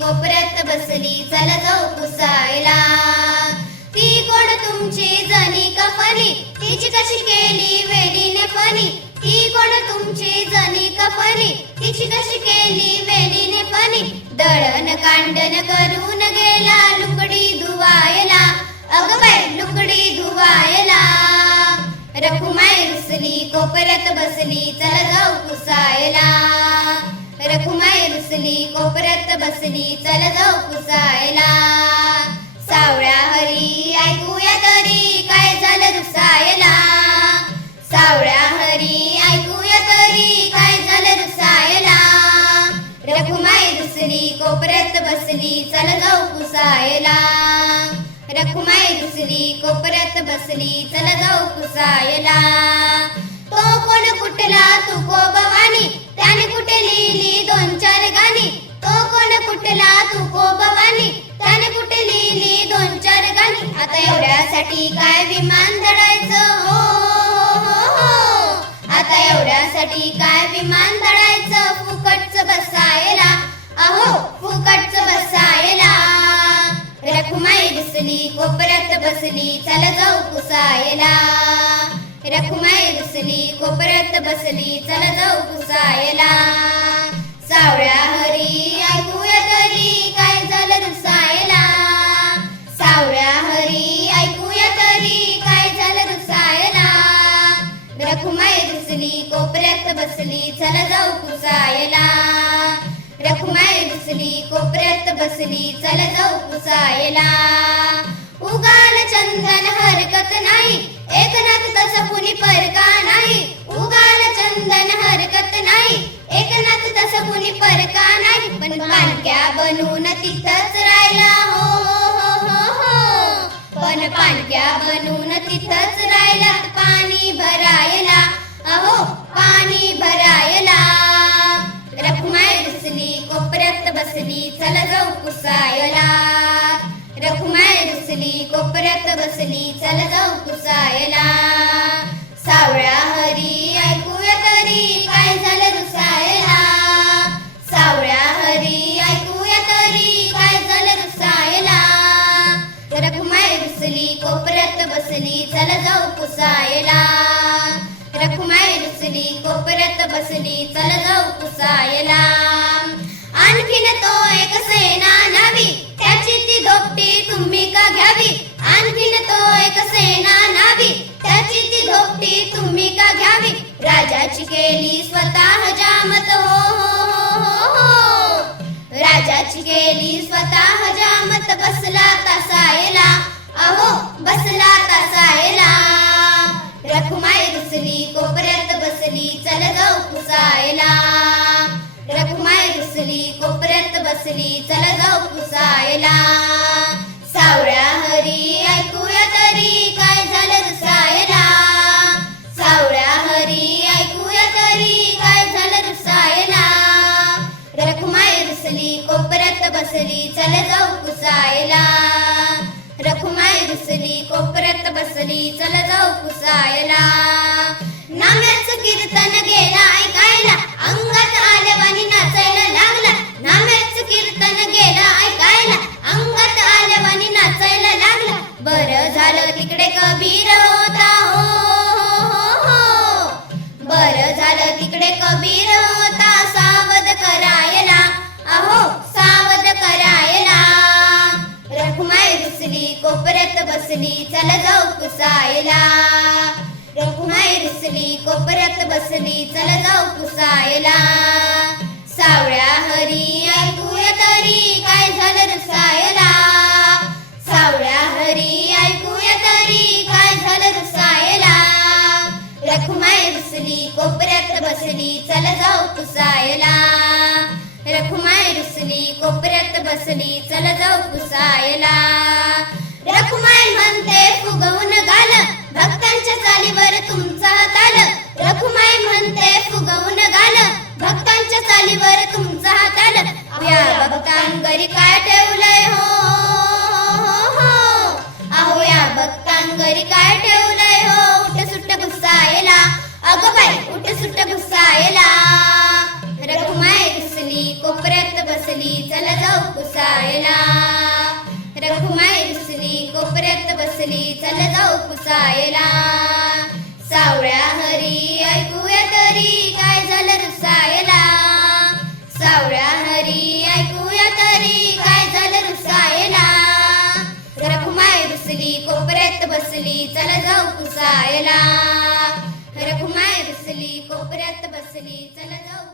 कोपऱ्यात बसली चल जाऊ पुसायला. ती कोण तुमची जणी कफनी तिची कशी केली वेलीने फणी. ती कोण तुमची जणी कफनी तिची कशी केली वेलीने फणी. दळण कांडण करून गेला लुगडी धुवायला. अग बाई लुगडी धुवायला. रखुमाई रुसली कोपऱ्यात बसली चल जाऊ पुसायला. रखुमाई रुसली कोपऱ्यात बसली चल जाऊ पुसायला. सावळ्या हरी ऐकूया तरी काय झालं रुसायला. सावळ्या हरी ऐकूया तरी काय झालं रुसायला. रखुमाई रुसली कोपऱ्यात बसली चल जाऊ पुसायला. रखुमाई रुसली कोपऱ्यात बसली चल जाऊ पुसायला. तो कोण कुठला तुको भवानी त्याने कुठे लिहिली दोन चार गाणी. तो कोण कुठला तुको भवानी त्याने कुठे लिहिली दोन चार गाणी. आता एवढ्यासाठी काय विमान धडायचं हो हो हो. आता एवढ्यासाठी काय विमान धडायचं फुकटच बसायला. अहो फुकटच बसायला. रखुमाई रुसली कोपऱ्यात बसली चल जाऊ पुसायला. रखुमाई रुसली कोपऱ्यात बसली चल जाऊ पुसायला. सावळ्या हरी ऐकूया तरी काय झालं रुसायला. सावळ्या हरी ऐकूया तरी काय झालं रुसायला. रखुमाई रुसली कोपऱ्यात बसली चल जाऊ पुसायला. रखुमाई रुसली कोपऱ्यात बसली चल जाऊ पुसायला. उगाल चंदन हरकत नाही एकनाथ तसं कुणी परका नाही. उगाल चंदन हरकत नाही एकनाथ तसं कुणी परका नाही. पण पाणक्या बनून तिथंच राहिला हो हो हो हो. पण पाणक्या बनून तिथंच राहिला पाणी भरायला. अहो पाणी भरायला. रखुमाई रुसली कोपऱ्यात बसली चल जाऊ पुसायला. रखुमाई रुसली कोपऱ्यात बसली चल जाऊ पुसायला. सावळ्या हरी ऐकूया तरी काय झालं रुसायला. सावळ्या हरी ऐकूया तरी काय झालं रुसायला. रखुमाई रुसली कोपऱ्यात बसली चल जाऊ पुसायला. रखुमाई रुसली कोपऱ्यात बसली चल जाऊ पुसायला. आणखीन तो एक सेना नावी त्याची ती धोपटी तुम्ही का घ्यावी. आणखीन तो एक सेना नावी त्याची ती धोपटी तुम्ही का घ्यावी. राजाची केली स्वतः जामत हो हो हो हो. राजाची केली स्वतः जामत बसला तासायला. अहो बसला तासायला. रखुमाई रुसली कोपऱ्यात बसली चल जाऊ पुसायला. रखुमाई रुसली कोपऱ्यात बसली चल जाऊ पुसायला. सावळ्या हरी ऐकूया तरी काय झालं रुसायला. सावळ्या हरी ऐकूया तरी काय झालं रुसायला. रखुमाई रुसली कोपऱ्यात बसली चल जाऊ पुसायला. रखुमाई रुसली कोपऱ्यात बसली चल जाऊ पुसायला. नाम्याचं कीर्तन गेला ऐकायला अंगात आल्यावानी नाचायला लागला. नाम्याचं कीर्तन गेला ऐकायला अंगात आल्यावानी नाचायला लागला. बरं झालं तिकडे कबीर होता हो हो हो. बरं झालं तिकडे कबीर होता सावध करायला. अहो सावध करायला. रखुमाई रुसली कोपऱ्यात बसली चल जाऊ पुसायला. रखुमाई रुसली कोपऱ्यात बसली चल जाऊ पुसायला. सावळ्या हरी ऐकूया तरी काय झालं रुसायला. सावळ्या हरी ऐकूया तरी काय झालं रुसायला. रखुमाई रुसली कोपऱ्यात बसली चल जाऊ पुसायला. रखुमाई रुसली कोपऱ्यात बसली चल जाऊ पुसायला. रखुमाई म्हणते फुगवून घाल भक्तांच्या चालीवर तुमचा ताल. रखुमाई म्हणते फुगवून घाल भक्तांच्या चालीवर तुमचा ताल. या भक्तांगरी काय ठेवलंय हो हो हो. अहो या भक्तांगरी काय ठेवलंय हो. उठ सुट घुसायला. अगं बाई उठ सुट घुसायला. रखुमाई रुसली कोपऱ्यात बसली बसली चला जाऊ पुसायला. रखुमाई रुसली कोपऱ्यात बसली चला जाऊ पुसायला. सावळ्या हरी ऐकूया तरी काय झालं रुसायला. सावळ्या हरी ऐकूया तरी काय झालं रुसायला. रखुमाई रुसली कोपऱ्यात बसली चला जाऊ पुसायला. रखुमाई रुसली कोपऱ्यात बसली चला जाऊ